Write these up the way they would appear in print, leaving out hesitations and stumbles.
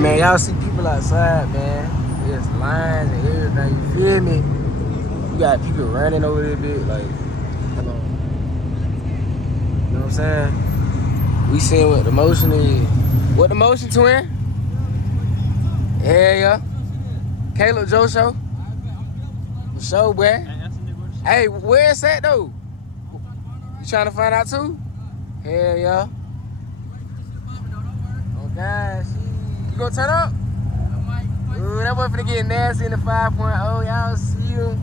man, y'all see people outside, man. There's lines and everything, you feel me? You got people running over there, bit, like, hold on. You know what I'm saying? We seeing what the motion is. What the motion, twin? Hell yeah. Caleb Joe show? For sure, boy. Hey, where it's at, though? You trying to find out, too? Hell yeah. Oh, gosh. You gonna turn up? Ooh, that boy finna get nasty in the 5.0. Y'all see him?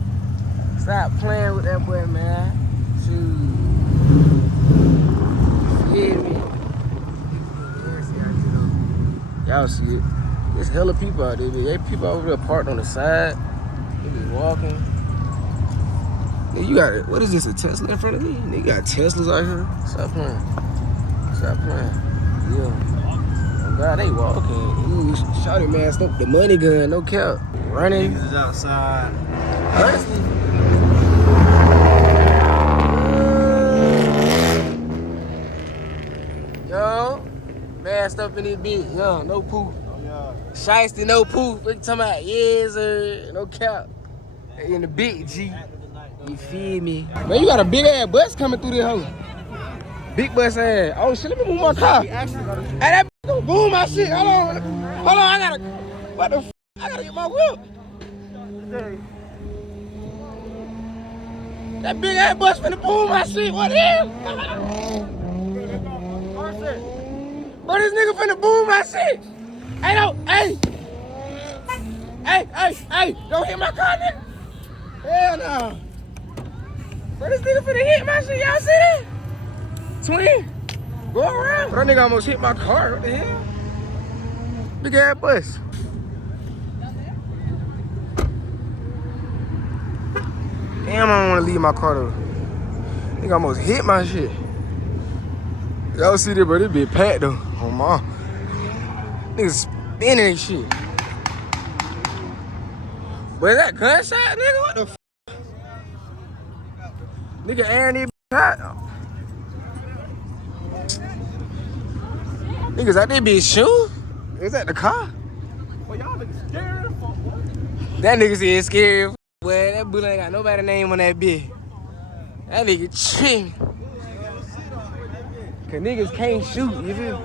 Stop playing with that boy, man. Shoot. Feel me? Y'all see it. There's hella people out there, man. People over there parked on the side. They be walking. Nigga, you got it. What is this, a Tesla in front of me? Nigga got Teslas out here. Stop playing. Stop playing. Yeah. Oh God, they walking. Ooh, shawty man, stop the money gun, no cap. Running. Niggas is outside. Honestly. Yo, masked up in this bitch. Yo, no poof. Shiesty, no poof. What you talking about? Yes, sir. No cap. In the big G. You feel me? Man, you got a big ass bus coming through this hole. Big bus ass. Oh shit, let me move my car. Hey, that bitch gonna boom my shit. Hold on. Hold on, I gotta. What the f? I gotta get my whip. That big ass bus finna boom my shit. What the hell? Bro, this nigga finna boom my shit. Hey, no, hey. Hey, don't hit my car, nigga. Hell no. Bro, this nigga finna hit my shit. Y'all see that? Twin, go around. Bro, that nigga almost hit my car. What the hell? Big ass bus. Damn, I don't wanna leave my car though. Nigga almost hit my shit. Y'all see that, bro? This bitch packed though. Oh my. Niggas spinning and shit. But is that gunshot, nigga? What the f? Nigga airing this bitch out. Niggas out there bitch shooting? Is that the car? Well, y'all niggas scared? That nigga said scary. Well, that bullet ain't got nobody name on that bitch. That nigga ching. Cause niggas can't shoot, you feel?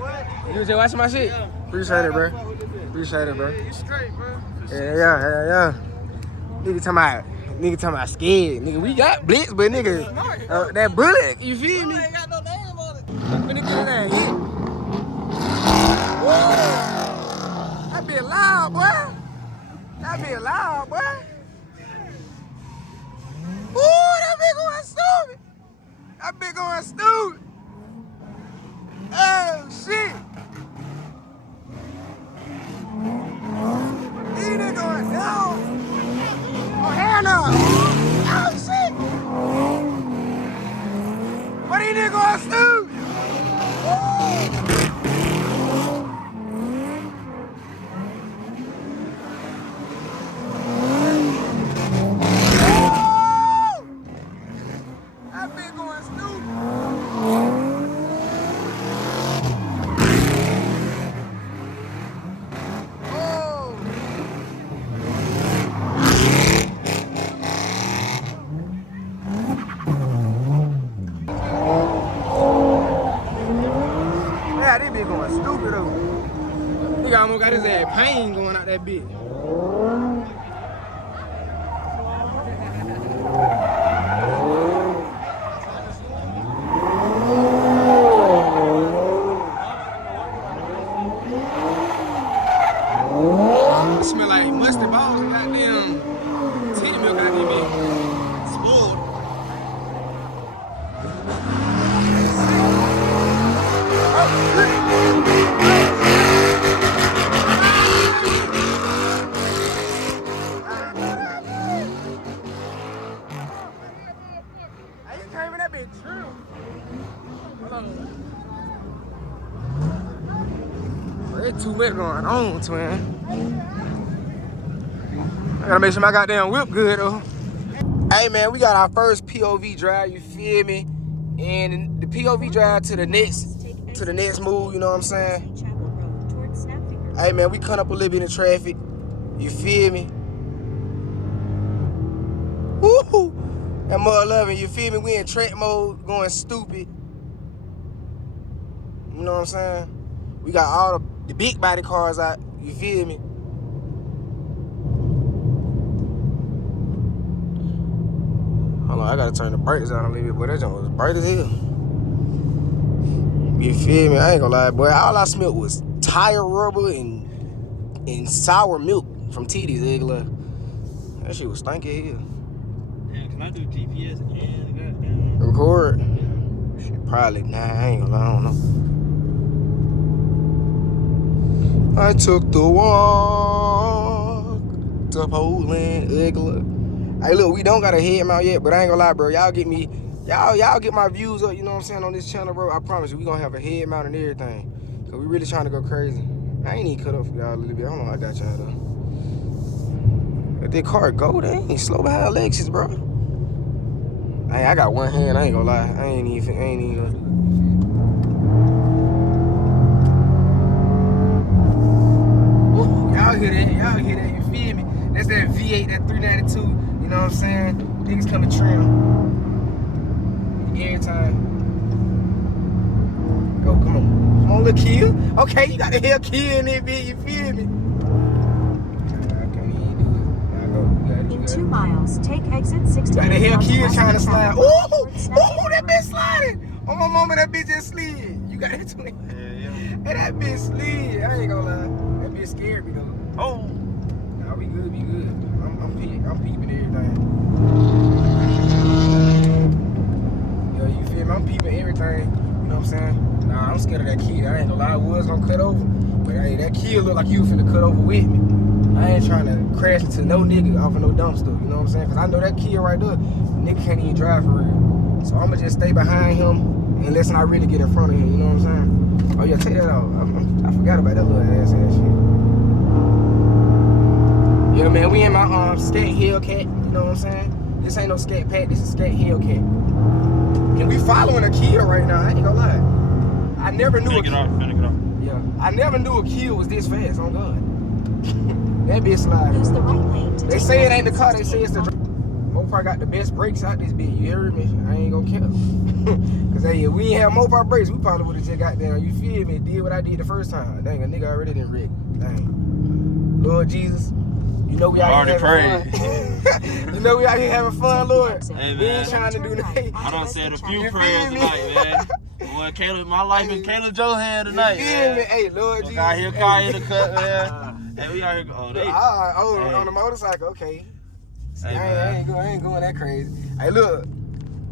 You just watching my shit? Appreciate it, bro. Appreciate it, bro. You straight, bro. Yeah. Nigga talking about scared. Nigga, we got blitz, but nigga, that bullet, you feel me? Ain't got no name on it. Finna get that hit. Whoa! That be loud, boy. That be loud, boy. Ooh, that bitch going stupid. That bitch going stupid. Oh, shit. He nigga going down. Oh, hell no. Oh, shit. What he nigga going stupid? That bitch going stupid. Yeah, this bitch going stupid though. Nigga almost got his ass pain going out that bitch. It smell like mustard balls and goddamn titty milk out there, bitch. Spoiled. I ain't claiming that bitch true. Hold on. There's too much going on, twin. I gotta make sure my goddamn whip good though. Hey man, we got our first POV drive, you feel me? And the POV drive to the next move, you know what I'm saying? Hey, man, we cut up a little bit in traffic. You feel me? Woo! That mother loving, you feel me? We in track mode, going stupid. You know what I'm saying? We got all the big body cars out. You feel me? Hold on, I gotta turn the brakes down a little bit, boy. That joint was bright as hell. You feel me? I ain't gonna lie, boy. All I smelled was tire rubber and sour milk from Titty's egg love. That shit was stinky as hell. Damn, can I do GPS and goddamn Record? Yeah. Shit, probably. Nah, I ain't gonna lie, I don't know. I took the walk to Poland, Ugly. Hey, look, we don't got a head mount yet, but I ain't gonna lie, bro. Y'all get me, y'all get my views up, you know what I'm saying, on this channel, bro. I promise you, we gonna have a head mount and everything. Cause we really trying to go crazy. I ain't even cut up for y'all a little bit. I don't know, I got y'all though. Let that car go, they ain't slow behind Lexus, bro. Hey, I got one hand, I ain't gonna lie. I ain't even gonna. Y'all hear that, you feel me? That's that V8, that 392, you know what I'm saying? Niggas come to trim. Every time. Go, come on, little kid. Okay, you got the hell kid in there, bitch, you feel me? I can't even do it. Now go, you got it. 2 miles, take exit 60. Got the hell kid trying to slide. Ooh, that bitch sliding. On my mama, that bitch just slid. You got it, twin. yeah. Hey, that bitch slid. I ain't gonna lie. That bitch scared me though. Oh, Nah, we good, I'm peeping everything. Yo, you feel me? I'm peeping everything. You know what I'm saying? Nah, I'm scared of that kid. I ain't gonna lie, I was gonna cut over. But hey, that kid look like he was finna cut over with me. I ain't trying to crash into no nigga off of no dumpster. You know what I'm saying? Cause I know that kid right there, nigga can't even drive for real. So I'ma just stay behind him unless I really get in front of him. You know what I'm saying? Oh yeah, take that out. I forgot about that little ass shit. Yeah, man, we in my Scat Hellcat, you know what I'm saying? This ain't no Scatpack, this is Scat Hellcat. And we following a kill right now, I ain't gonna lie. I never knew finna get off. Yeah, I never knew a kill was this fast, on God. That bitch sliding. Use the right lane to They take say it ain't the exit car, they say it's the 68. Mopar got the best brakes out this bitch, you heard me? I ain't gonna care. Cause hey, if we ain't have Mopar brakes, we probably would've just got down, you feel me? Did what I did the first time. Dang, a nigga already didn't wreck. Dang. Lord Jesus. You know we out here having fun. You know we out here having fun, Lord. Hey, We ain't man. trying to do nothing. I done said a few You prayers feel me? tonight, man. Boy, Caleb, my life in Caleb Joe's hand tonight, You feel man. me? Hey, Lord Look, Jesus. out here, car in the cut, man. Hey, we out here. Oh, they. Oh, on the motorcycle, okay. See, Hey, I ain't going that crazy. Hey, look,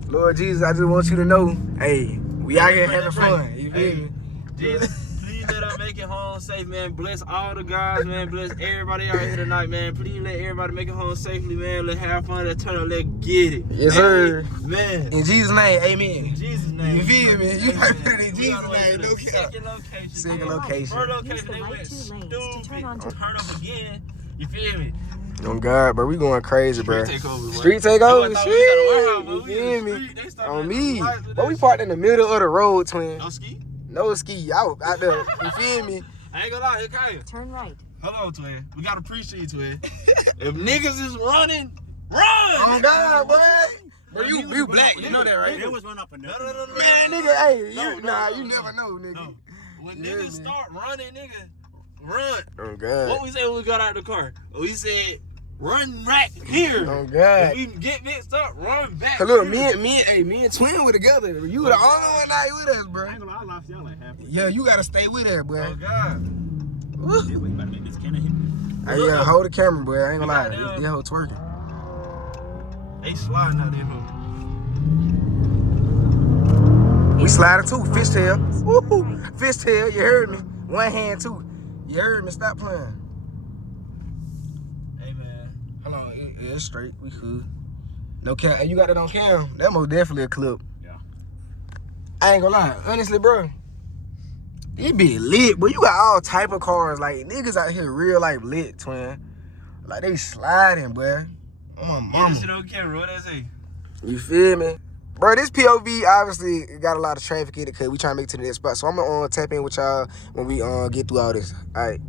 Lord Jesus, I just want you to know, hey, we out here having fun. You feel me? Jesus, please let us make it home safe, man. Bless all the guys, man. Bless everybody out here tonight, man. Please let everybody make it home safely, man. Let's have fun. Let's turn up. Let's get it. Yes, sir. Man. In Jesus' name, amen. In Jesus' name. You feel me? You heard it in We Jesus' on the way name. to the No cap. second location. Second Alright. location. First Use location, the they right went 2 lanes to stupid. turn onto Turn up again. You feel me? Oh God, bro, we going crazy, bro. Street takeover, boy. Street takeover, They thought shit. we was at a warehouse, boy. You We feel in the me? street. They started On at the me. lights with But we that parked in the middle of the road, twin. shit. No ski? No ski, out there. You feel me? I ain't gonna lie, okay. Turn right. Hold on, twin. We gotta appreciate you, twin. If niggas is running, run! Oh God, boy. Bro, Niggas you was black, run you up- know that, right? Niggas was run up and down. No. Man, nigga, hey, No, you no. never know, nigga. No. When Yeah, niggas man. start running, nigga, run. Oh God. What we say when we got out of the car? We said, run right here. Oh God. If we get mixed up, run back. Cause look, here. me and Twin were together. You were the only one out here with us, bro. I ain't gonna lie, I lost y'all like halfway. Yeah, you gotta stay with us, bro. Oh God. Woo. Shit, we about to make this cannon hit me. Hey, yeah, hold the camera, boy. I ain't gonna lie. We got This hoe twerking. They sliding out there, huh? We sliding too, fishtail. Woo! Fishtail, you heard me. One hand too. You heard me, stop playing. Hey, man. Hold on, it's straight, we cool. No cam, you got it on cam? That most definitely a clip. Yeah. I ain't gonna lie, honestly, bro. It be lit, but you got all type of cars. Like, niggas out here real life lit, twin. Like, they sliding, boy. Oh, my Get mama. this shit on camera, what that say? You feel me? Bro, this POV obviously got a lot of traffic in it because we trying to make it to the next spot. So I'm gonna tap in with y'all when we get through all this. All right.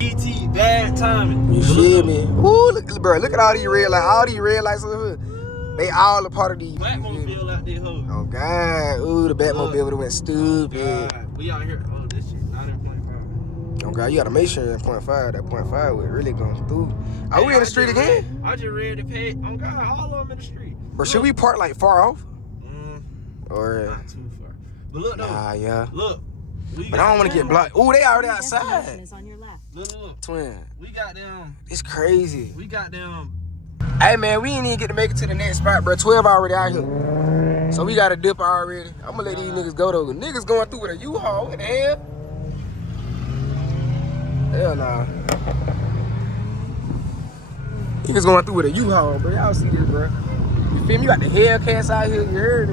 ET, bad timing. You feel me? Ooh, look, bro, look at all these red lights. All these red lights over here. They all a part of these. Batmobile out there, hoe. Oh, God. Ooh, the Batmobile would have went stupid. God, we out here. Oh, this shit, 9.5. Oh, God, you got to make sure in 0.5. That 0.5 would really go through. Are we in the street again? I just read the page. Oh, God, all of them in the street. Bro, should we park, like, far off? Or... Not too far. But look, though. Nah, yeah. Look. But I don't want to get blocked. Ooh, they already outside. Is on your left. Look. Twin. We got them. It's crazy. We got them. Hey, man, we ain't even get to make it to the next spot, bro. 12 already out here. So we got to dip already. I'm going to let these niggas go, though. Niggas going through with a U-Haul. What the hell? Hell nah. Niggas going through with a U-Haul, bro. Y'all see this, bro. You feel me? You got the Hellcats out here. You heard it.